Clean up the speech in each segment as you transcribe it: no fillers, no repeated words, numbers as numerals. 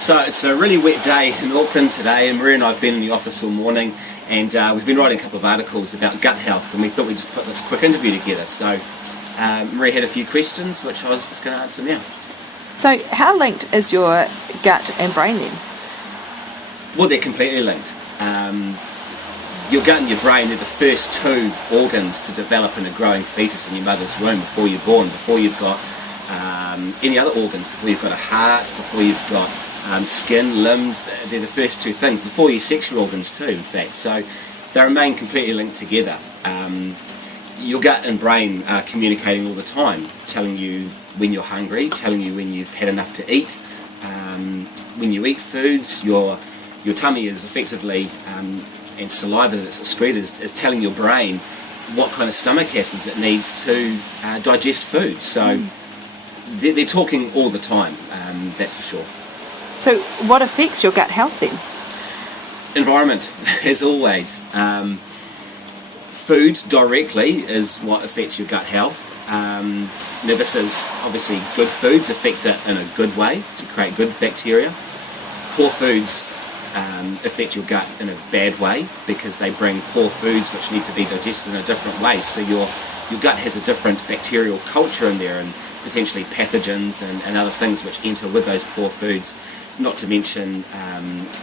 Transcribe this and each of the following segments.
So it's a really wet day in Auckland today, and Maria and I have been in the office all morning, and we've been writing a couple of articles about gut health, and we thought we'd just put this quick interview together. So Maria had a few questions which I was just going to answer now. So how linked is your gut and brain then? Well, they're completely linked. Your gut and your brain are the first two organs to develop in a growing fetus in your mother's womb before you're born, before you've got any other organs, before you've got a heart, before you've got skin, limbs. They're the first two things, before your sexual organs too, in fact. So they remain completely linked together. Your gut and brain are communicating all the time, telling you when you're hungry, telling you when you've had enough to eat. When you eat foods, your tummy is effectively, and saliva that's excreted is telling your brain what kind of stomach acids it needs to digest food. So they're talking all the time, that's for sure. So what affects your gut health then? Environment, as always. Food directly is what affects your gut health. Now this is obviously good foods affect it in a good way to create good bacteria. Poor foods affect your gut in a bad way because they bring poor foods which need to be digested in a different way. So your gut has a different bacterial culture in there, and potentially pathogens and other things which enter with those poor foods. Not to mention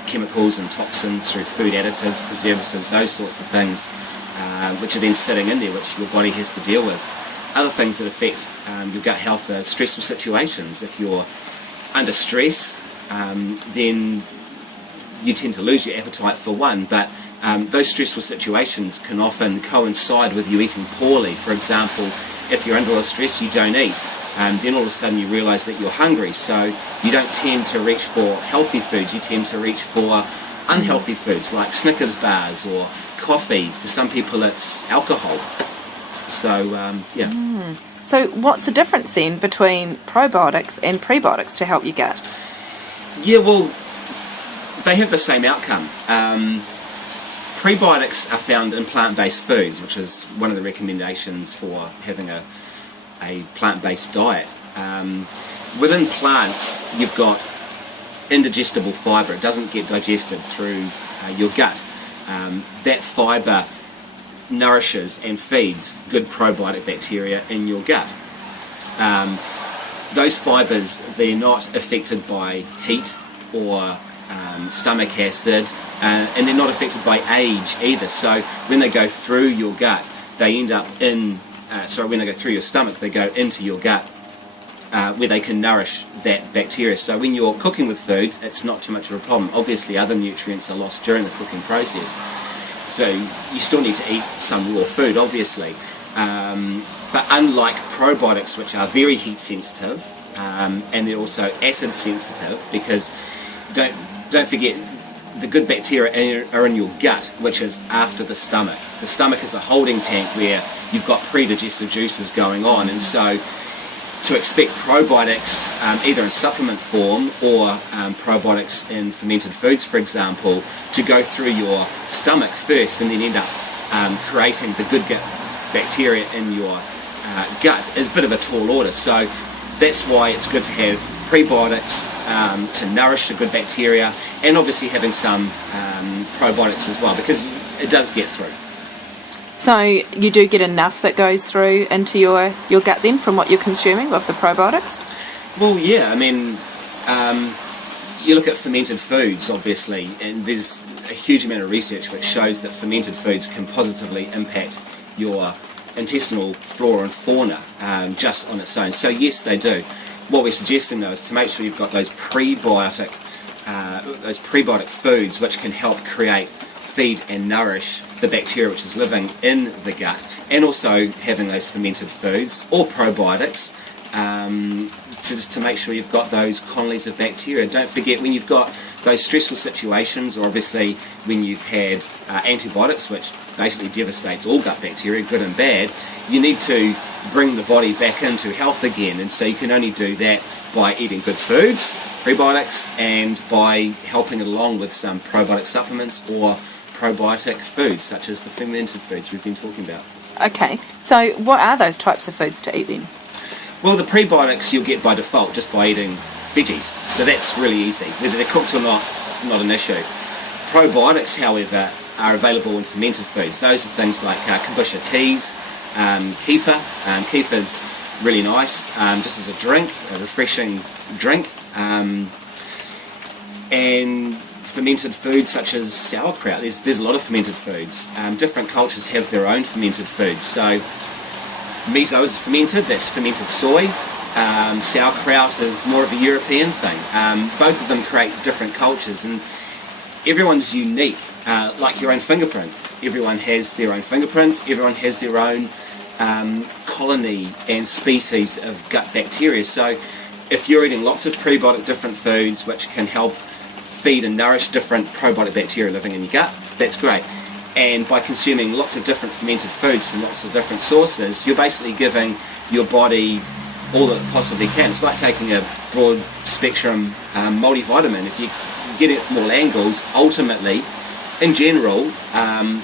chemicals and toxins through food additives, preservatives, those sorts of things, which are then sitting in there, which your body has to deal with. Other things that affect your gut health are stressful situations. If you're under stress, then you tend to lose your appetite for one, but those stressful situations can often coincide with you eating poorly. For example, if you're under a lot of stress, you don't eat. Then all of a sudden you realise that you're hungry, so you don't tend to reach for healthy foods, you tend to reach for unhealthy foods like Snickers bars or coffee. For some people it's alcohol. So, yeah. So what's the difference then between probiotics and prebiotics to help your gut? Yeah, well, they have the same outcome. Prebiotics are found in plant-based foods, which is one of the recommendations for having a plant-based diet. Within plants, you've got indigestible fibre. It doesn't get digested through your gut. That fibre nourishes and feeds good probiotic bacteria in your gut. Those fibres, they're not affected by heat or stomach acid, and they're not affected by age either. So when they go through your gut, they end up when they go through your stomach, they go into your gut, where they can nourish that bacteria. So when you're cooking with foods, it's not too much of a problem. Obviously other nutrients are lost during the cooking process, so you still need to eat some raw food, obviously. But unlike probiotics, which are very heat sensitive, and they're also acid sensitive, because don't forget, the good bacteria are in your gut, which is after the stomach. The stomach is a holding tank where you've got pre-digested juices going on, and so to expect probiotics either in supplement form or probiotics in fermented foods, for example, to go through your stomach first and then end up creating the good bacteria in your gut is a bit of a tall order. So that's why it's good to have prebiotics to nourish the good bacteria, and obviously having some probiotics as well, because it does get through. So you do get enough that goes through into your gut then from what you're consuming of the probiotics? Well, yeah, I mean, you look at fermented foods, obviously, and there's a huge amount of research which shows that fermented foods can positively impact your intestinal flora and fauna just on its own. So yes, they do. What we're suggesting though is to make sure you've got those prebiotic foods which can help feed and nourish the bacteria which is living in the gut, and also having those fermented foods or probiotics to make sure you've got those colonies of bacteria. Don't forget, when you've got those stressful situations, or obviously when you've had antibiotics, which basically devastates all gut bacteria, good and bad, you need to bring the body back into health again, and so you can only do that by eating good foods, prebiotics, and by helping it along with some probiotic supplements or probiotic foods such as the fermented foods we've been talking about. Okay, so what are those types of foods to eat then? Well, the prebiotics you'll get by default just by eating veggies. So that's really easy. Whether they're cooked or not an issue. Probiotics, however, are available in fermented foods. Those are things like kombucha teas, kefir. Kefir's really nice, just as a drink, a refreshing drink. And fermented foods such as sauerkraut. There's a lot of fermented foods. Different cultures have their own fermented foods. So miso is fermented, that's fermented soy. Sauerkraut is more of a European thing. Both of them create different cultures, and everyone's unique, like your own fingerprint. Everyone has their own fingerprint, everyone has their own colony and species of gut bacteria. So if you're eating lots of prebiotic different foods which can help feed and nourish different probiotic bacteria living in your gut, that's great. And by consuming lots of different fermented foods from lots of different sources, you're basically giving your body all that it possibly can. It's like taking a broad spectrum multivitamin. If you get it from all angles, ultimately, in general,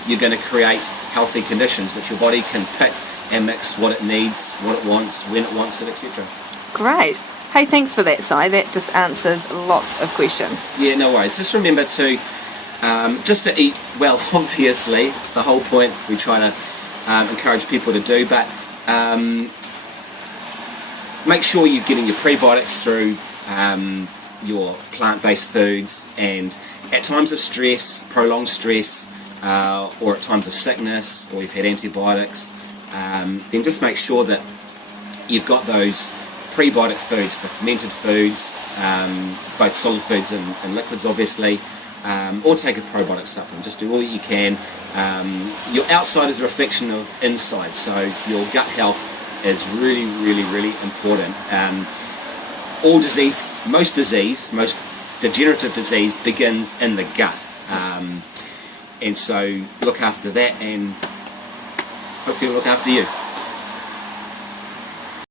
you're going to create healthy conditions which your body can pick and mix what it needs, what it wants, when it wants it, etc. Great. Hey, thanks for that, Si. That just answers lots of questions. Yeah, no worries. Just remember to just to eat well. Obviously, it's the whole point we try to encourage people to do. But make sure you're getting your prebiotics through your plant-based foods, and at times of stress, prolonged stress, or at times of sickness, or you've had antibiotics, then just make sure that you've got those prebiotic foods, the fermented foods, both solid foods and liquids obviously, or take a probiotic supplement. Just do all that you can. Your outside is a reflection of inside, so your gut health is really, really, really important. All disease, most degenerative disease begins in the gut, and so look after that, and hopefully look after you.